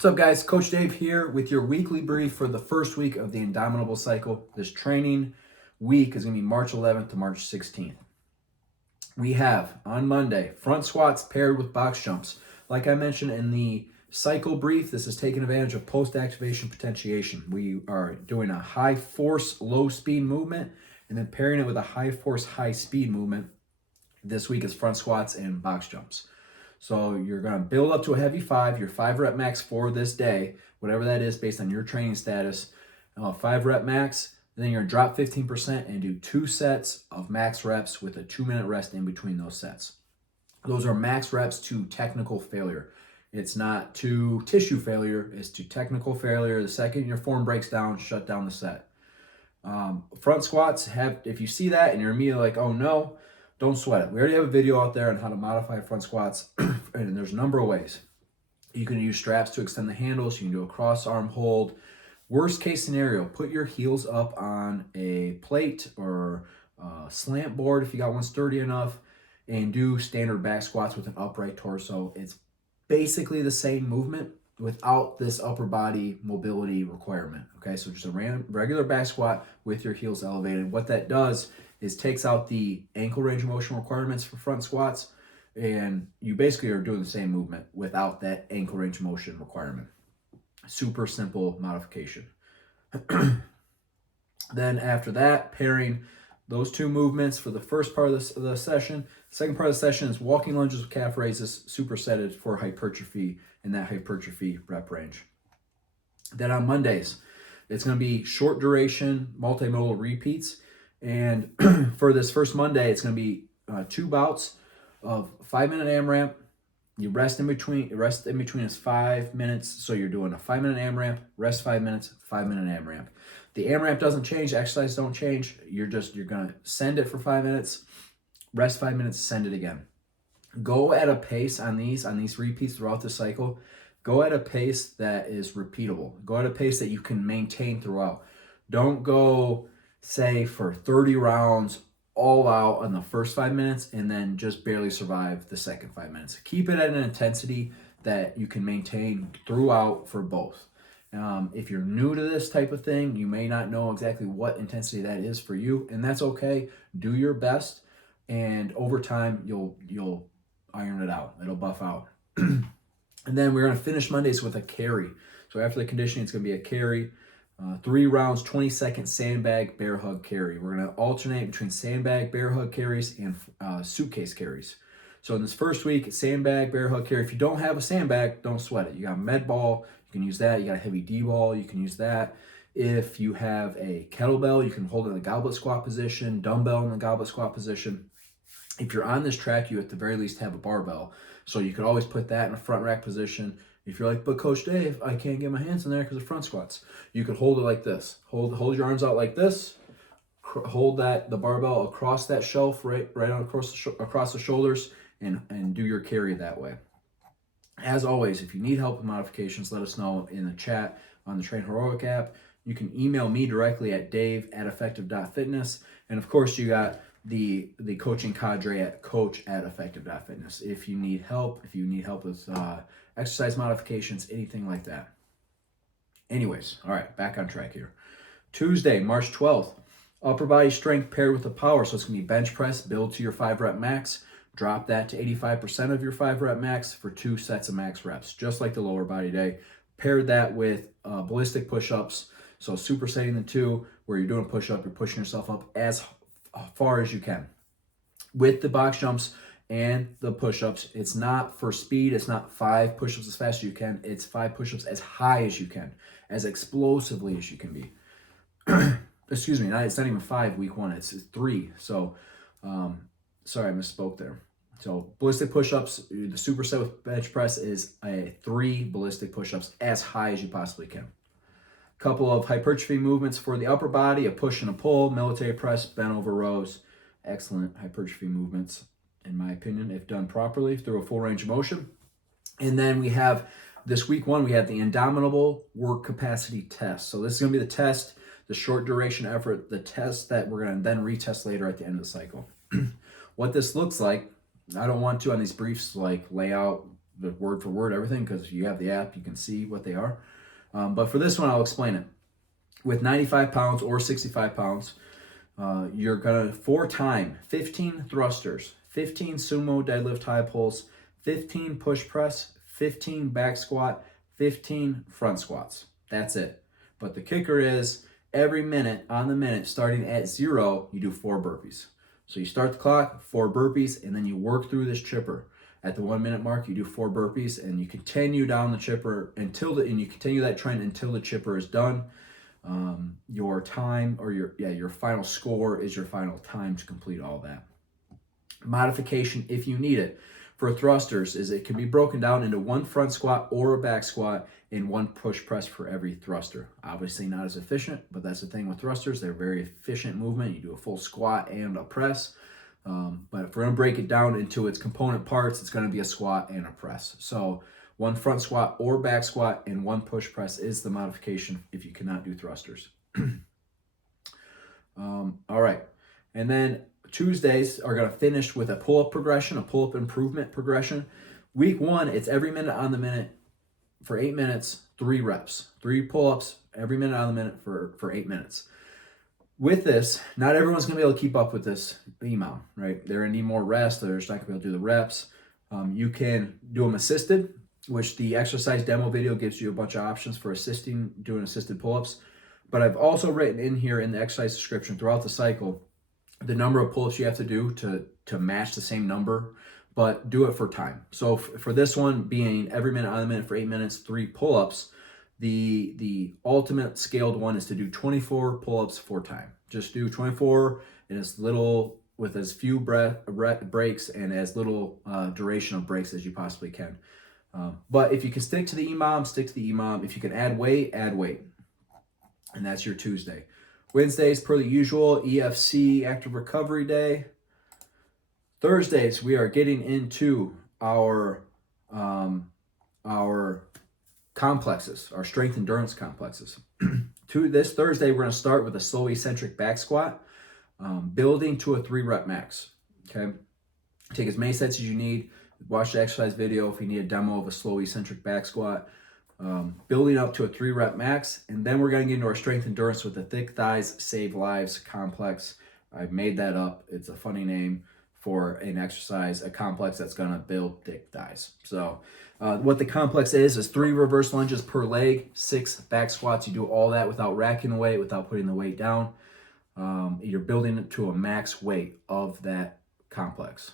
What's up, guys? Coach Dave here with your weekly brief for the first week of the Indomitable Cycle. This training week is going to be March 11th to March 16th. We have on Monday front squats paired with box jumps. Like I mentioned in the cycle brief, this is taking advantage of post-activation potentiation. We are doing a high force, low speed movement and then pairing it with a high force, high speed movement. This week is front squats and box jumps. So you're going to build up to a heavy 5, your 5 rep max for this day, whatever that is based on your training status, 5 rep max. And then you're going to drop 15% and do 2 sets of max reps with a 2-minute rest in between those sets. Those are max reps to technical failure. It's not to tissue failure, it's to technical failure. The second your form breaks down, shut down the set. Front squats if you see that and you're immediately like, oh no, don't sweat it. We already have a video out there on how to modify front squats, and there's a number of ways. You can use straps to extend the handles. You can do a cross arm hold. Worst case scenario, put your heels up on a plate or a slant board if you got one sturdy enough, and do standard back squats with an upright torso. It's basically the same movement without this upper body mobility requirement. Okay, so just a regular back squat with your heels elevated. What that does is takes out the ankle range of motion requirements for front squats, and you basically are doing the same movement without that ankle range of motion requirement. Super simple modification. Then after that, pairing those two movements for the first part of the session. Second part of the session is walking lunges with calf raises, supersetted for hypertrophy in that hypertrophy rep range. Then on Mondays, it's going to be short duration multimodal repeats. And for this first Monday, it's going to be 2 bouts of 5-minute AMRAP. You rest in between. Rest in between is 5 minutes. So you're doing a 5-minute AMRAP, rest 5 minutes, 5-minute AMRAP. The AMRAP doesn't change. Exercise don't change. You're going to send it for 5 minutes, rest 5 minutes, send it again. Go at a pace on these repeats throughout the cycle. Go at a pace that is repeatable. Go at a pace that you can maintain throughout. Don't go, say, for 30 rounds all out on the first 5 minutes and then just barely survive the second 5 minutes. Keep it at an intensity that you can maintain throughout for both. If you're new to this type of thing, you may not know exactly what intensity that is for you, and that's okay. Do your best, and over time you'll iron it out. It'll buff out. And then we're going to finish Mondays with a carry. So after the conditioning, it's going to be a carry. 3 rounds, 20-second sandbag bear hug carry. We're going to alternate between sandbag bear hug carries and suitcase carries. So in this first week, sandbag bear hug carry. If you don't have a sandbag, don't sweat it. You got a med ball, you can use that. You got a heavy D ball, you can use that. If you have a kettlebell, you can hold it in the goblet squat position, dumbbell in the goblet squat position. If you're on this track, you at the very least have a barbell. So you could always put that in a front rack position. If you're like, but Coach Dave, I can't get my hands in there because of front squats. You could hold it like this. Hold your arms out like this. Hold the barbell across that shelf, right on across the shoulders, and do your carry that way. As always, if you need help with modifications, let us know in the chat on the Train Heroic app. You can email me directly at dave@effective.fitness. And of course, you got the coaching cadre at coach@effective.fitness. If you need help with exercise modifications, anything like that. Anyways, all right, back on track here. Tuesday, March 12th, upper body strength paired with the power. So it's going to be bench press, build to your 5 rep max. Drop that to 85% of your 5 rep max for 2 sets of max reps, just like the lower body day. Paired that with ballistic push-ups. So supersetting the 2, where you're doing a push-up, you're pushing yourself up as far as you can. With the box jumps and the push-ups, it's not for speed. It's not 5 push-ups as fast as you can. It's 5 push-ups as high as you can, as explosively as you can be. Excuse me, it's not even 5 week 1. It's 3. So, sorry, I misspoke there. So ballistic push-ups, the superset with bench press is a 3 ballistic push-ups as high as you possibly can. Couple of hypertrophy movements for the upper body, a push and a pull, military press, bent over rows. Excellent hypertrophy movements, in my opinion, if done properly through a full range of motion. And then we have this week 1, we have the Indomitable Work Capacity Test. So this is going to be the test, the short duration effort, the test that we're going to then retest later at the end of the cycle. What this looks like, I don't want to on these briefs like lay out the word for word everything because you have the app, you can see what they are. But for this one, I'll explain it. With 95 pounds or 65 pounds, you're gonna 4-time 15 thrusters, 15 sumo deadlift high pulls, 15 push press, 15 back squat, 15 front squats. That's it. But the kicker is every minute on the minute, starting at 0, you do 4 burpees. So you start the clock, 4 burpees, and then you work through this chipper. At the 1 minute mark, you do 4 burpees, and you continue down the chipper and you continue that trend until the chipper is done. Your time or your final score is your final time to complete all that. Modification, if you need it, for thrusters is it can be broken down into 1 front squat or a back squat and 1 push press for every thruster. Obviously not as efficient, but that's the thing with thrusters. They're very efficient movement. You do a full squat and a press. But if we're going to break it down into its component parts, it's going to be a squat and a press. So 1 front squat or back squat and 1 push press is the modification if you cannot do thrusters. All right. And then Tuesdays are going to finish with a pull-up progression, a pull-up improvement progression. Week 1, it's every minute on the minute for 8 minutes, 3 reps, 3 pull-ups every minute on the minute for 8 minutes. With this, not everyone's going to be able to keep up with this EMOM, right? They're going to need more rest. They're just not going to be able to do the reps. You can do them assisted, which the exercise demo video gives you a bunch of options for doing assisted pull-ups. But I've also written in here in the exercise description throughout the cycle the number of pull-ups you have to do to match the same number, but do it for time. So for this one being every minute on the minute for 8 minutes, 3 pull-ups, the ultimate scaled one is to do 24 pull-ups for time. Just do 24 in as little, with as few breaks and as little duration of breaks as you possibly can. But if you can stick to the EMOM, stick to the EMOM. If you can add weight, add weight. And that's your Tuesday. Wednesdays, per the usual, EFT, active recovery day. Thursdays, we are getting into our complexes, our strength endurance complexes. This Thursday, we're going to start with a slow eccentric back squat, building to a 3-rep max. Okay, take as many sets as you need. Watch the exercise video if you need a demo of a slow eccentric back squat. Building up to a 3-rep max, and then we're going to get into our strength endurance with the thick thighs save lives complex. I made that up. It's a funny name for an exercise, a complex that's going to build thick thighs. So what the complex is 3 reverse lunges per leg, 6 back squats. You do all that without racking the weight, without putting the weight down. You're building it to a max weight of that complex.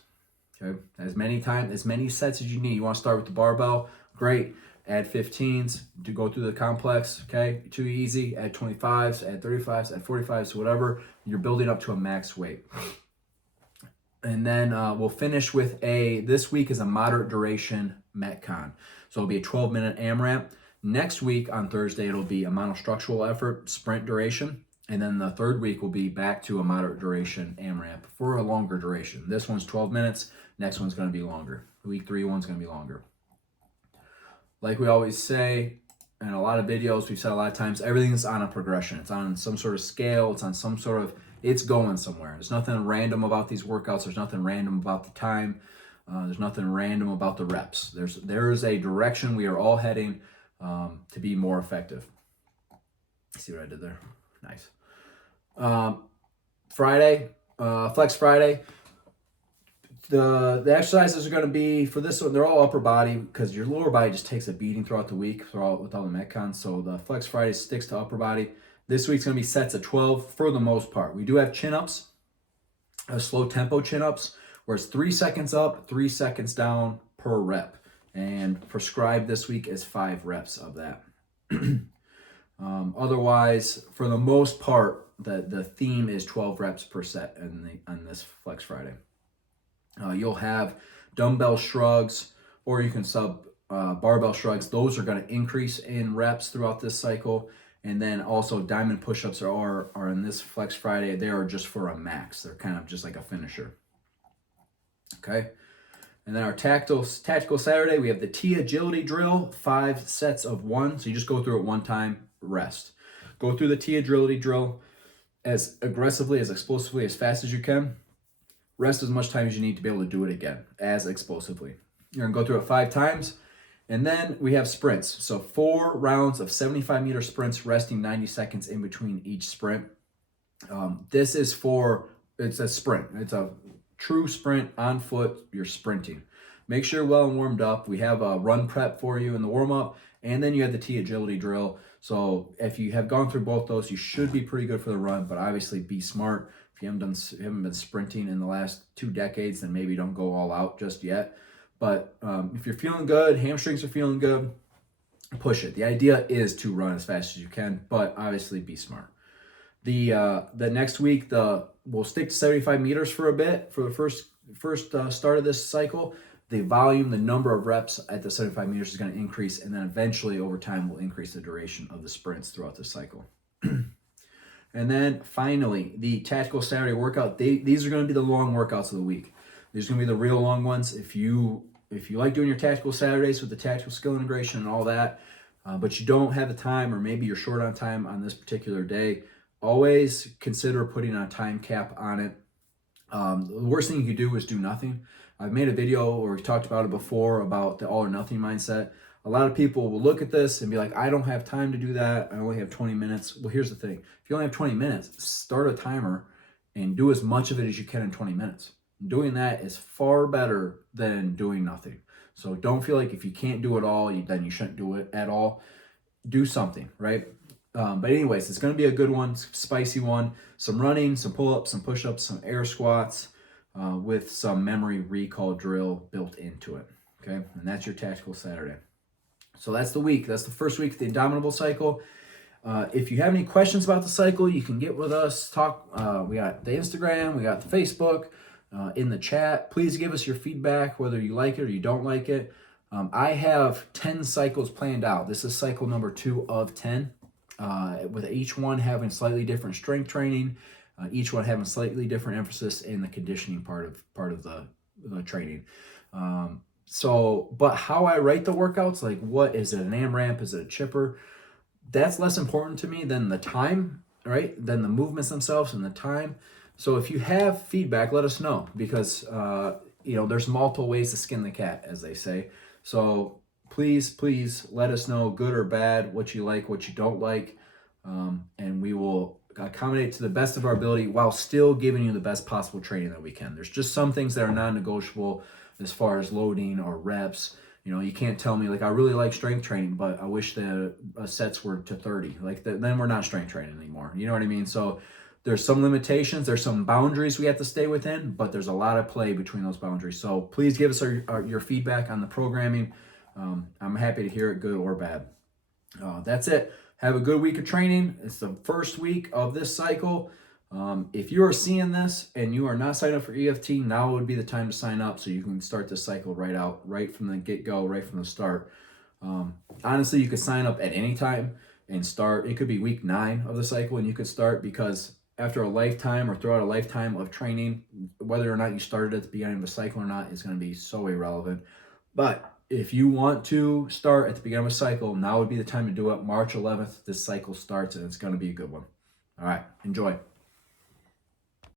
Okay, as many sets as you need. You want to start with the barbell, great. Add 15s to go through the complex, okay? Too easy, add 25s, add 35s, add 45s, whatever. You're building up to a max weight. And then we'll finish with this week is a moderate duration Metcon. So it'll be a 12-minute AMRAP. Next week on Thursday, it'll be a monostructural effort, sprint duration. And then the third week will be back to a moderate duration AMRAP for a longer duration. This one's 12 minutes. Next one's going to be longer. Week 3 one's going to be longer. Like we always say in a lot of videos, we've said a lot of times, everything's on a progression. It's on some sort of scale. It's on some sort of, it's going somewhere. There's nothing random about these workouts. There's nothing random about the time. There's nothing random about the reps. There's a direction we are all heading to be more effective. See what I did there? Nice. Friday, Flex Friday. The exercises are going to be, for this one, they're all upper body because your lower body just takes a beating throughout the week with all the Metcons. So the Flex Friday sticks to upper body. This week's going to be sets of 12 for the most part. We do have chin-ups, slow tempo chin-ups, where it's 3 seconds up, 3 seconds down per rep. And prescribed this week is 5 reps of that. Otherwise, for the most part, the theme is 12 reps per set on this Flex Friday. You'll have dumbbell shrugs, or you can sub barbell shrugs. Those are going to increase in reps throughout this cycle. And then also diamond push-ups are in this Flex Friday. They are just for a max. They're kind of just like a finisher. Okay. And then our tactical Saturday, we have the T agility drill, 5 sets of 1. So you just go through it one time, rest. Go through the T agility drill as aggressively, as explosively, as fast as you can. Rest as much time as you need to be able to do it again, as explosively. You're going to go through it 5 times. And then we have sprints. So 4 rounds of 75-meter sprints, resting 90 seconds in between each sprint. It's a sprint. It's a true sprint on foot. You're sprinting. Make sure you're well and warmed up. We have a run prep for you in the warm-up, and then you have the T agility drill. So if you have gone through both those, you should be pretty good for the run, but obviously be smart. If you haven't been sprinting in the last 2 decades, then maybe don't go all out just yet. But if you're feeling good, hamstrings are feeling good, push it. The idea is to run as fast as you can, but obviously be smart. The next week, we'll stick to 75 meters for a bit for the first start of this cycle. The volume, the number of reps at the 75 meters is going to increase, and then eventually over time we'll increase the duration of the sprints throughout the cycle. And then finally, the tactical Saturday workout. These are going to be the long workouts of the week. These are going to be the real long ones. If you like doing your tactical Saturdays with the tactical skill integration and all that, but you don't have the time, or maybe you're short on time on this particular day, always consider putting a time cap on it. The worst thing you could do is do nothing. I've made a video where we've talked about it before about the all or nothing mindset. A lot of people will look at this and be like, I don't have time to do that. I only have 20 minutes. Well, here's the thing. If you only have 20 minutes, start a timer and do as much of it as you can in 20 minutes. Doing that is far better than doing nothing. So don't feel like if you can't do it all, then you shouldn't do it at all. Do something, right? But anyways, it's going to be a good one, spicy one. Some running, some pull-ups, some push-ups, some air squats with some memory recall drill built into it, okay? And that's your tactical Saturday. So that's the week. That's the first week of the Indomitable cycle. If you have any questions about the cycle, you can get with us, talk. We got the Instagram, we got the Facebook, in the chat. Please give us your feedback, whether you like it or you don't like it. I have 10 cycles planned out. This is cycle number 2 of 10. With each one having slightly different strength training, each one having slightly different emphasis in the conditioning part of the training. But how I write the workouts, like what is it, an AMRAP, is it a chipper? That's less important to me than the time, right? Than the movements themselves and the time. So if you have feedback, let us know, because there's multiple ways to skin the cat, as they say. So please let us know, good or bad, what you like, what you don't like, and we will accommodate to the best of our ability while still giving you the best possible training that we can. There's just some things that are non-negotiable as far as loading or reps. You can't tell me, like, I really like strength training, but I wish the sets were to 30. Then we're not strength training anymore. You know what I mean? So there's some limitations, there's some boundaries we have to stay within, but there's a lot of play between those boundaries. So please give us your feedback on the programming. I'm happy to hear it, good or bad. That's it. Have a good week of training. It's the first week of this cycle. If you are seeing this and you are not signed up for EFT, now would be the time to sign up so you can start this cycle right from the get-go, right from the start. Honestly, you could sign up at any time and start. It could be week 9 of the cycle and you could start, because after a lifetime or throughout a lifetime of training, whether or not you started at the beginning of the cycle or not is going to be so irrelevant. But if you want to start at the beginning of a cycle, now would be the time to do it. March 11th, this cycle starts, and it's going to be a good one. All right, enjoy.